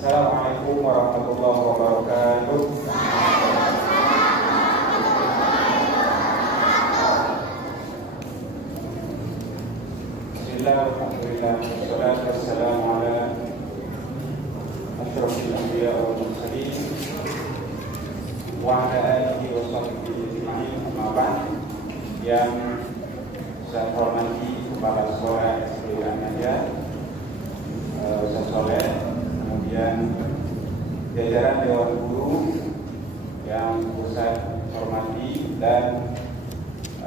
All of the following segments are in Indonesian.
Assalamualaikum warahmatullahi wabarakatuh. Bismillah, alhamdulillah, wassalatu wassalamu ala asyrafil anbiya wal mursalin wa ala alihi wa sahbihi ajma'in. Amma ba'd. Yang saya hormati Kepala Sekolah SD An-Najah, Ustaz Soleh, kemudian jajaran Dewan Guru yang Ustaz hormati, dan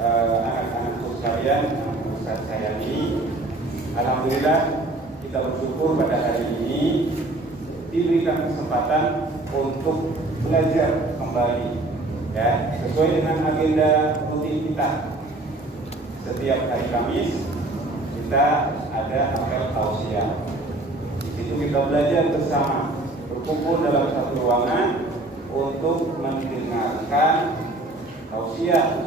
anak-anakku sekalian yang Ustaz sayangi. Alhamdulillah, kita bersyukur pada hari ini diberikan kesempatan untuk belajar kembali, ya, sesuai dengan agenda rutin kita. Setiap hari Kamis kita ada apel tausiah. Di situ kita belajar bersama, berkumpul dalam satu ruangan untuk mendengarkan tausiah,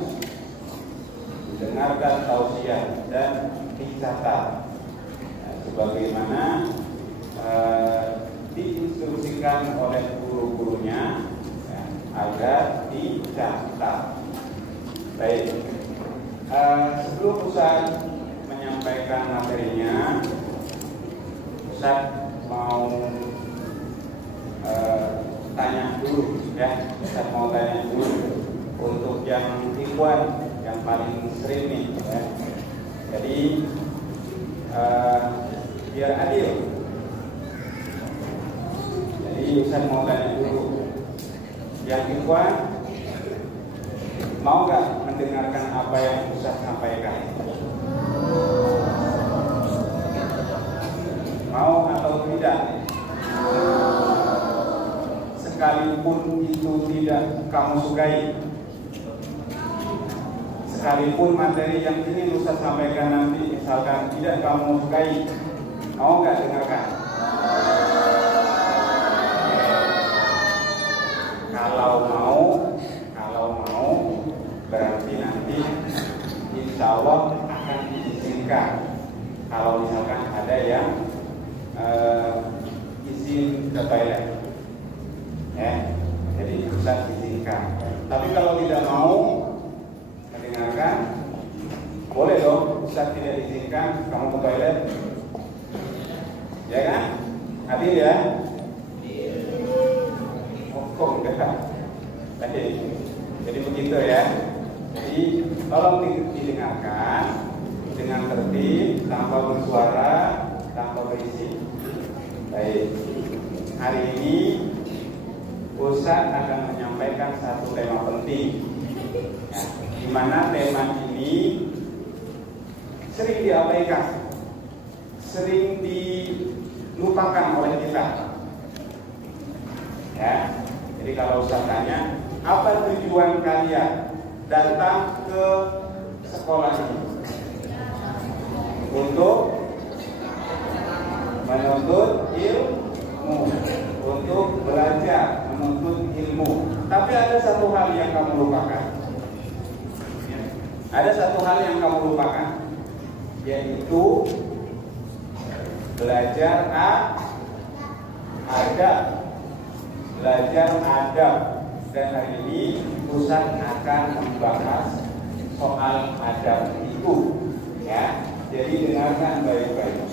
dan dicatat, sebagaimana diinstruksikan oleh guru-gurunya, ya, agar dicatat. Baik, sebelum Ustaz menyampaikan materinya, Ustaz mau tanya dulu, ya. Ustaz mau tanya dulu untuk yang ikhwan yang paling sering nih, ya. Jadi biar adil, jadi Ustaz mau tanya dulu, yang ikhwan mau nggak mendengarkan apa yang Ustaz sampaikan? Mau atau tidak? Sekalipun itu tidak kamu sukai, sekalipun materi yang ini Ustaz sampaikan nanti misalkan tidak kamu sukai, mau nggak dengarkan? Kalau mau berarti nanti insya Allah akan diizinkan. Kalau misalkan ada yang izin ke toilet, ya, jadi Ustaz izinkan. Tapi kalau tidak mau mendengarkan, boleh dong, Ustaz tidak izinkan kamu ke toilet, ya kan? Adil ya? Kok enggak? Jadi begitu ya. Jadi tolong didengarkan dengan tertib, tanpa bersuara, tanpa berisik. Baik, hari ini Ustaz akan menyampaikan satu tema penting, ya, di mana tema ini sering diabaikan, sering dilupakan oleh kita, ya. Jadi kalau Ustaz tanya, apa tujuan kalian datang ke sekolah ini? Untuk menuntut ilmu, untuk belajar, menuntut ilmu. Tapi ada satu hal yang kamu lupakan. Ada satu hal yang kamu lupakan, yaitu belajar adab. Belajar adab. Dan hari ini Ustaz akan membahas soal adab itu, ya. Jadi dengarkan baik-baik.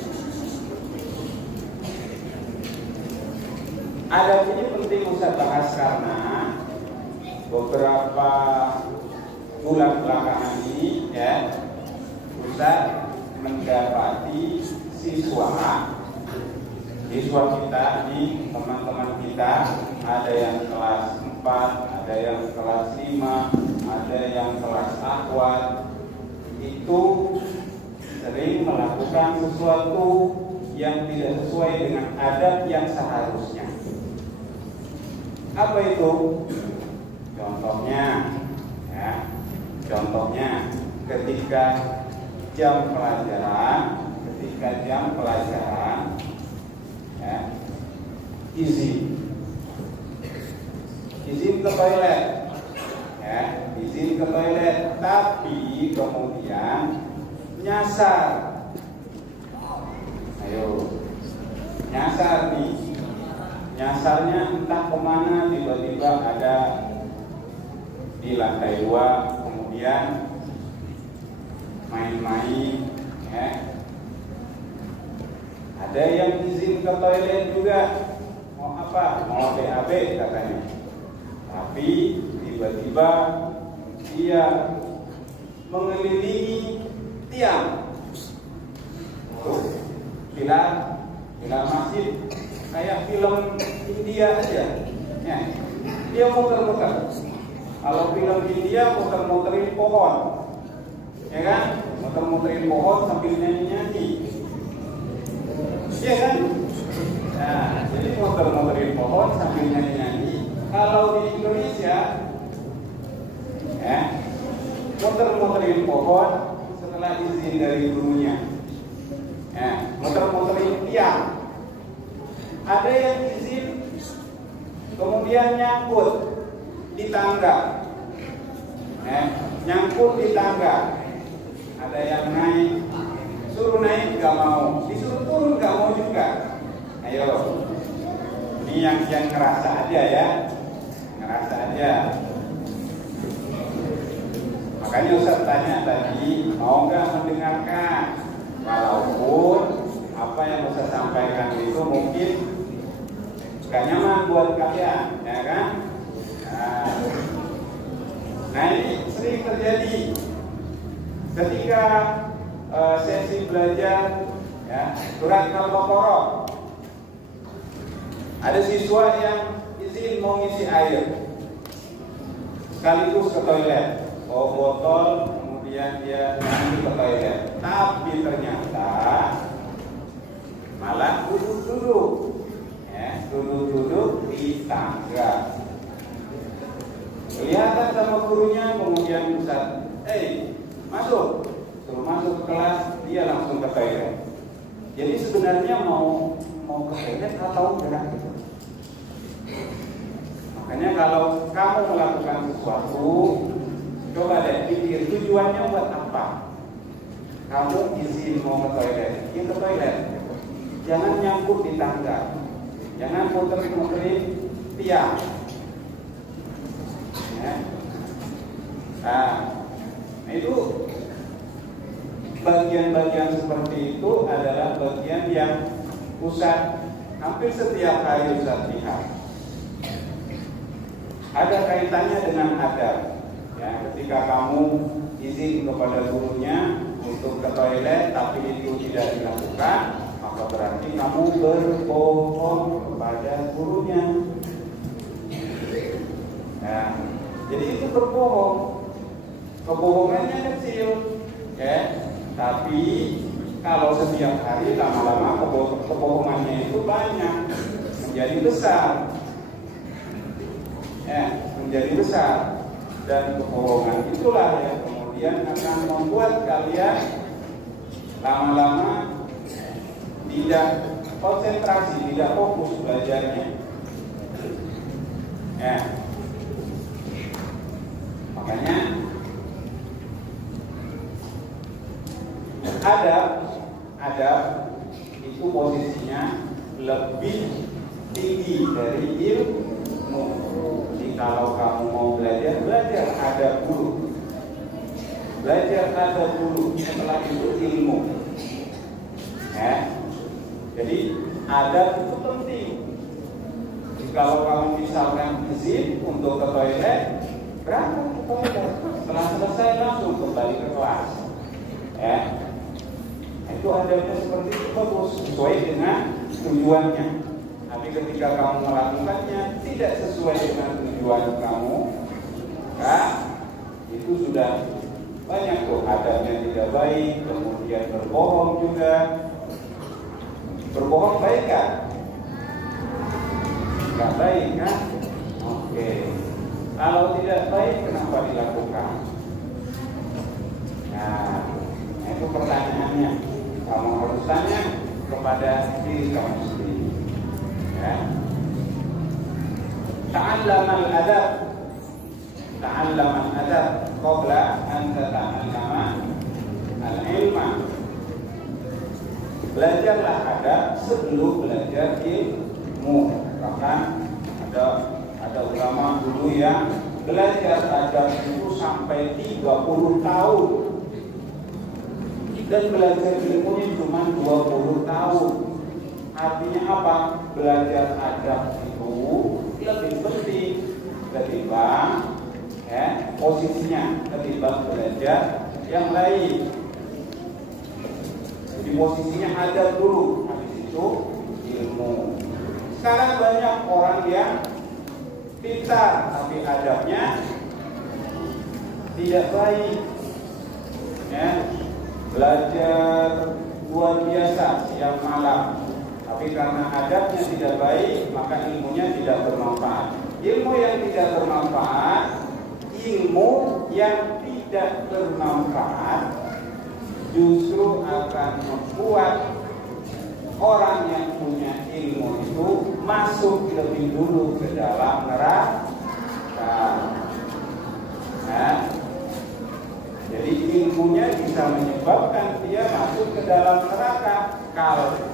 Adab ini penting Ustaz bahas karena beberapa bulan belakangan ini, ya, Ustaz mendapati siswa kita ini, teman-teman kita, ada yang kelas 4, ada yang kelas 5, ada yang kelas akhwat, itu sering melakukan sesuatu yang tidak sesuai dengan adab yang seharusnya. Apa itu? Contohnya, ya, ketika jam pelajaran, ya, izin ke toilet, ya, izin ke toilet, tapi kemudian nyasar. Ayo, nyasar nih, nyasarnya entah kemana, tiba-tiba ada di lantai 2, kemudian main-main, ya. Ada yang izin ke toilet juga, mau apa? Mau BAB katanya. Tapi tiba-tiba dia mengelilingi tiang, pilar masjid, kayak film India aja, ya. Dia muter-muter. Kalau film India muter-muterin pohon, ya kan? Muter-muterin pohon sambil nyanyi-nyanyi, ya kan? Nah, jadi muter-muterin pohon sambil nyanyi-nyanyi. Kalau di Indonesia, ya, muter-muterin pohon setelah izin dari gurunya, ya, muter-muterin tiang. Ada yang izin kemudian nyangkut di tangga, nyangkut di tangga. Ada yang naik, suruh naik gak mau, disuruh turun gak mau juga. Ayo, ini yang ngerasa aja ya, ngerasa aja. Makanya Ustaz tanya tadi, mau gak mendengarkan? Walaupun apa yang Ustaz sampaikan itu mungkin gak nyaman buat kalian, ya kan? Nah ini sering terjadi ketika sesi belajar, ya, surat Al-Baqarah. Ada siswa yang izin mau ngisi air sekaligus ke toilet, bawa botol, kemudian dia pergi ke toilet. Tapi ternyata malah duduk-duduk, ya, duduk-duduk di tangga. Kelihatan sama gurunya, kemudian Ustaz, masuk, suruh masuk ke kelas, dia langsung ke toilet. Jadi sebenarnya mau ke toilet atau enggak gitu. Makanya kalau kamu melakukan sesuatu, coba deh pikir tujuannya buat apa. Kamu izin mau ke toilet, ya ke toilet. Jangan nyangkut di tangga, jangan muter-muterin tiang. Ya. Nah, itu bagian-bagian seperti itu adalah bagian yang Ustaz hampir setiap hari Ustaz lihat. Ada kaitannya dengan adab. Ya, ketika kamu izin kepada gurunya untuk ke toilet tapi itu tidak dilakukan, maka berarti kamu berbohong kepada gurunya. Ya, jadi itu berbohong. Kebohongannya kecil, ya. Tapi kalau setiap hari lama-lama kebohongannya itu banyak, menjadi besar. Ya, menjadi besar. Dan kebohongan itulah yang kemudian akan membuat kalian lama-lama tidak konsentrasi, tidak fokus belajarnya. Ya. Makanya adab itu posisinya lebih tinggi dari ilmu. Jadi kalau kamu mau belajar adab dulu. Belajar adab dulu, setelah itu ilmu. Ya. Jadi adab itu penting. Jadi kalau kamu misalkan izin untuk ke toilet, berangkat ke toilet. Setelah selesai langsung kembali ke kelas. Ya. Itu adabnya seperti itu bagus, sesuai dengan tujuannya. Tapi ketika kamu melakukannya tidak sesuai dengan tujuan kamu, maka itu sudah banyak tuh adabnya tidak baik. Kemudian berbohong juga. Berbohong baik kan? Tidak baik kan? Oke. Kalau tidak baik kenapa dilakukan? Nah, itu pertanyaannya. Kamu harus tanya kepada diri kamu sendiri. Ya. Ta'allam al-adab. Ta'allam al-adab qabla an tata'allama al-ilma. Belajarlah adab sebelum belajar ilmu. Bahkan dulu yang belajar adab itu sampai 30 tahun dan belajar ilmunya cuma 20 tahun. Artinya apa? Belajar adab itu lebih penting ketimbang posisinya, ketimbang belajar yang lain. Jadi posisinya adab dulu, habis itu ilmu. Sekarang banyak orang yang pintar tapi adabnya tidak baik, belajar luar biasa siang malam, tapi karena adabnya tidak baik maka ilmunya tidak bermanfaat. Ilmu yang tidak bermanfaat justru akan membuat orang yang punya ilmu itu masuk lebih dulu ke dalam neraka. Jadi ilmunya bisa menyebabkan dia masuk ke dalam neraka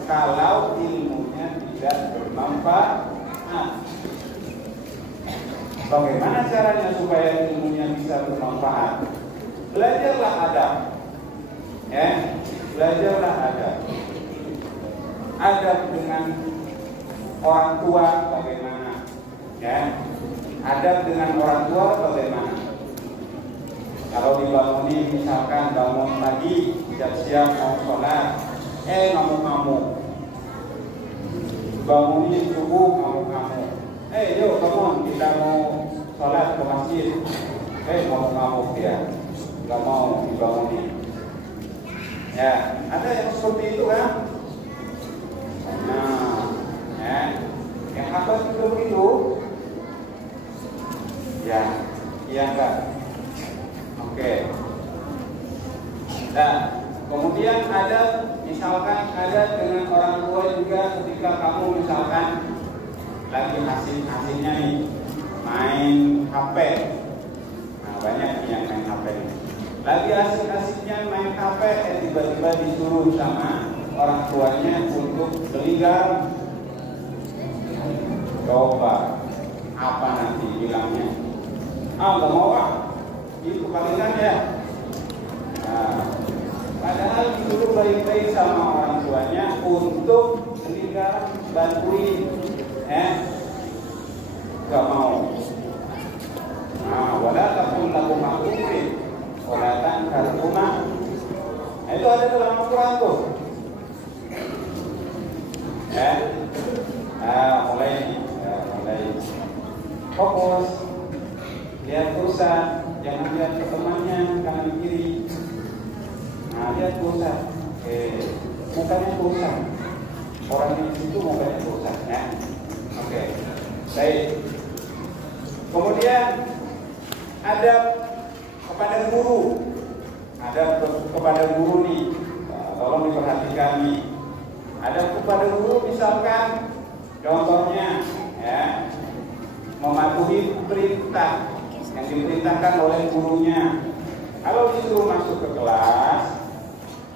kalau ilmunya tidak bermanfaat. Bagaimana caranya supaya ilmunya bisa bermanfaat? Belajarlah adab. Belajarlah adab. Adab dengan orang tua bagaimana? Adab dengan orang tua bagaimana? Kalau dibangunin, misalkan bangun pagi, siap-siap mau sholat, ngamuk-ngamuk. Bangunin subuh, ngamuk-ngamuk. Yuk bangun, kita mau sholat ke masjid. Ngamuk-ngamuk dia, nggak mau dibangunin. Ya, ada yang seperti itu kan? Nah, yang apa itu begitu? Ya, iya enggak? Oke. Nah, kemudian ada, misalkan ada dengan orang tua juga ketika kamu misalkan lagi asik-asiknya nih main HP. Nah, banyak yang main HP. Lagi asik-asiknya main HP, tiba-tiba disuruh sama orang tuanya untuk beli garam. Coba apa nanti bilangnya? Nggak mau itu palingan ya. Nah, padahal disuruh baik-baik sama orang tuanya untuk beli garam, bantuin, nggak mau. Wala takun lakum ma'rufin, wala tanharuma. Itu ada dalam Al-Quran tuh. Mulai fokus, lihat Ustaz, jangan lihat ke temannya kanan kiri. Lihat Ustaz, mukanya Ustaz, orang di situ mukanya Ustaz, Oke, baik. Kemudian ada kepada guru, nih, tolong diperhatikan nih. Ada kepada guru misalkan, contohnya mematuhi perintah yang diperintahkan oleh gurunya. Kalau disuruh masuk ke kelas,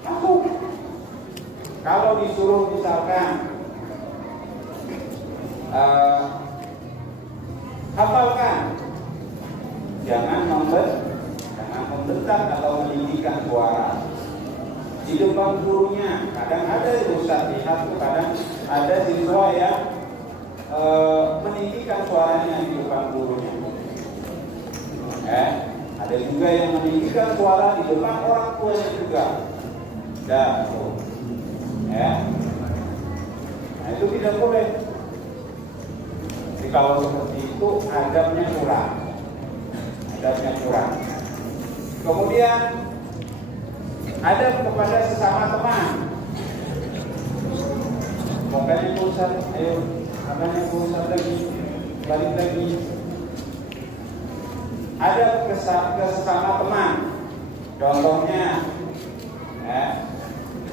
masuk. Kalau disuruh misalkan hafalkan, jangan membentak atau meninggikan suara di depan gurunya. Kadang ada Ustaz lihat, kadang ada siswa yang meninggikan suaranya di depan gurunya. Ada juga yang meninggikan suara di depan orang tuanya juga. Nah, itu tidak boleh. Jadi kalau seperti itu adabnya kurang. Kemudian adab kepada sesama teman. Makanya Ustaz, ayo, makanya Ustaz lagi, balik lagi. Adab ke sesama teman. Contohnya,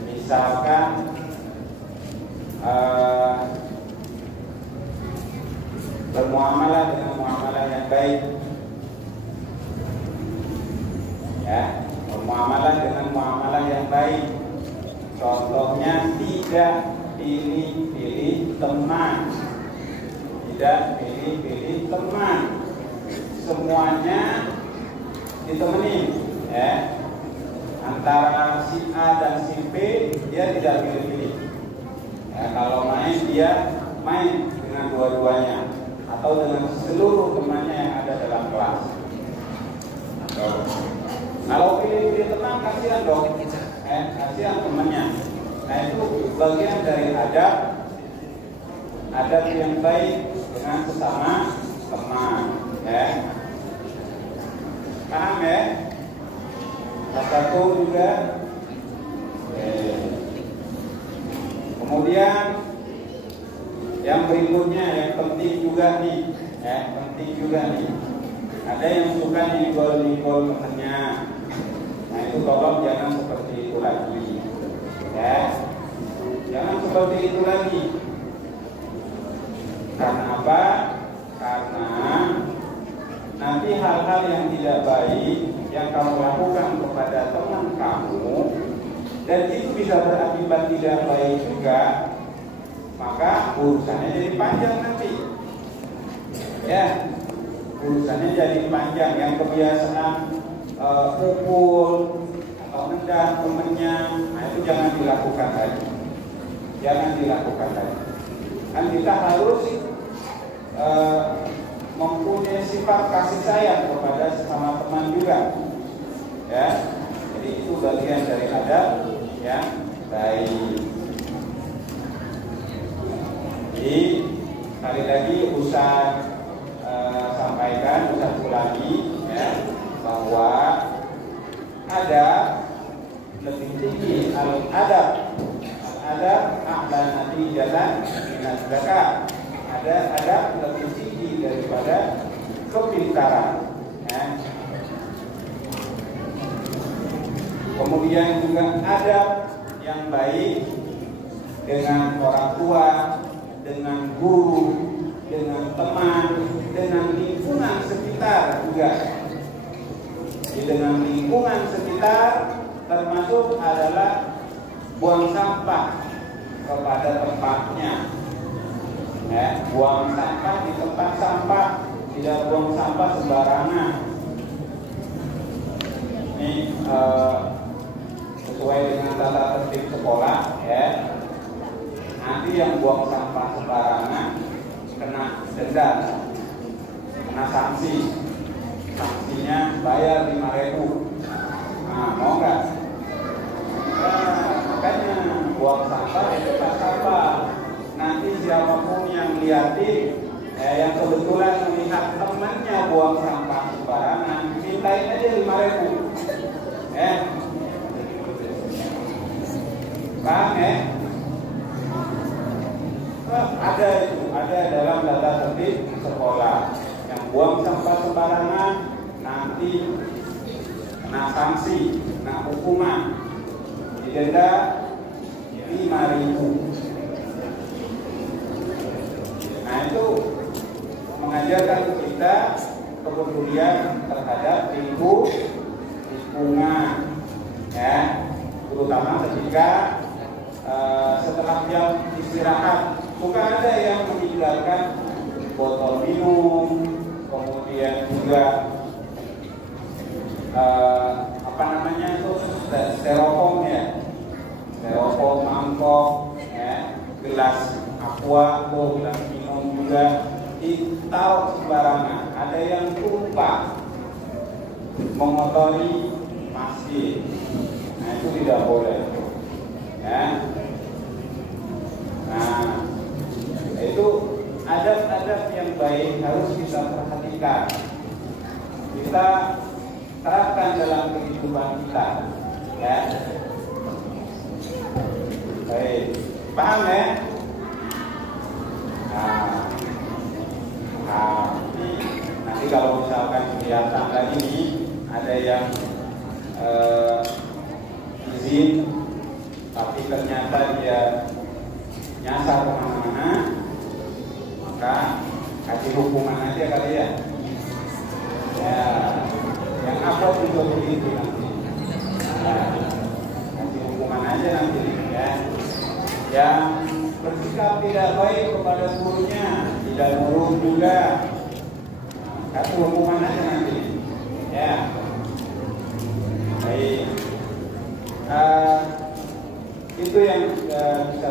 misalkan bermuamalah dengan muamalah yang baik. Bermuamalah dengan muamalah yang baik. Contohnya tidak pilih-pilih teman. semuanya ditemenin, ya. Antara si A dan si B dia tidak pilih-pilih. Ya, kalau main dia main dengan dua-duanya atau dengan seluruh temannya yang ada dalam kelas. Kalau pilih-pilih teman kasihan dong, kasihan temannya. Nah itu bagian dari adab yang baik dengan sesama teman, ya. Paham ya? Satu juga. Kemudian yang berikutnya yang penting juga nih, ada yang suka nyenggol temennya. Nah itu tolong jangan seperti itu lagi, ya. Jangan seperti itu lagi. Karena apa? Karena nanti hal-hal yang tidak baik yang kamu lakukan kepada teman kamu dan itu bisa berakibat tidak baik juga, maka urusannya jadi panjang nanti, ya. Urusannya jadi panjang. Yang kebiasaan pukul atau nendang temennya, nah itu jangan dilakukan lagi. Kan kita harus mempunyai sifat kasih sayang kepada sesama teman juga, ya. Jadi itu bagian dari adab yang baik. Jadi sekali lagi Ustaz sampaikan, Ustaz ulangi, ya, bahwa ada lebih tinggi al-adab a'la natijatan minaz zakat. Ada adab lebih tinggi daripada kepintaran, ya. Kemudian juga adab yang baik dengan orang tua, dengan guru, dengan teman, dengan lingkungan sekitar juga. Jadi dengan lingkungan sekitar termasuk adalah buang sampah kepada tempatnya, ya. Buang sampah di tempat sampah, tidak buang sampah sembarangan. Ini sesuai dengan tata tertib sekolah, ya. Nanti yang buang sampah sembarangan kena denda, kena sanksinya bayar 5.000. Nah, mau nggak? Makanya buang sampah di tempat sampah. Nanti siapapun yang liatin, yang kebetulan melihat temannya buang sampah sembarangan, mintain aja 5.000. Paham ya? Ada dalam tata tertib sekolah. Yang buang sampah sembarangan nanti kena sanksi, kena hukuman, didenda 5.000. Nah itu mengajarkan kita kepedulian terhadap lingkungan, ya, terutama ketika setelah jam istirahat. Bukan ada yang meninggalkan botol minum, kemudian juga styrofoam, ya, styrofoam, mangkok, ya, gelas aqua, gelas minum juga ditaruh sembarangan. Ada yang tumpah mengotori masjid. Nah itu tidak boleh, ya. Nah itu adab-adab yang baik harus kita perhatikan, kita terapkan dalam kehidupan kita, ya. Baik, paham ya? Ini nanti kalau misalkan kelihatan lagi nih ada yang izin tapi ternyata dia nyasar kemana-mana, maka kasih hukuman aja kali ya. Ya, yang apa juga begitu nanti. Nah, kasih hukuman aja nanti, ya. Yang bersikap tidak baik kepada gurunya, tidak nurut juga, Satu hukuman aja nanti. Ya. Baik. Itu yang bisa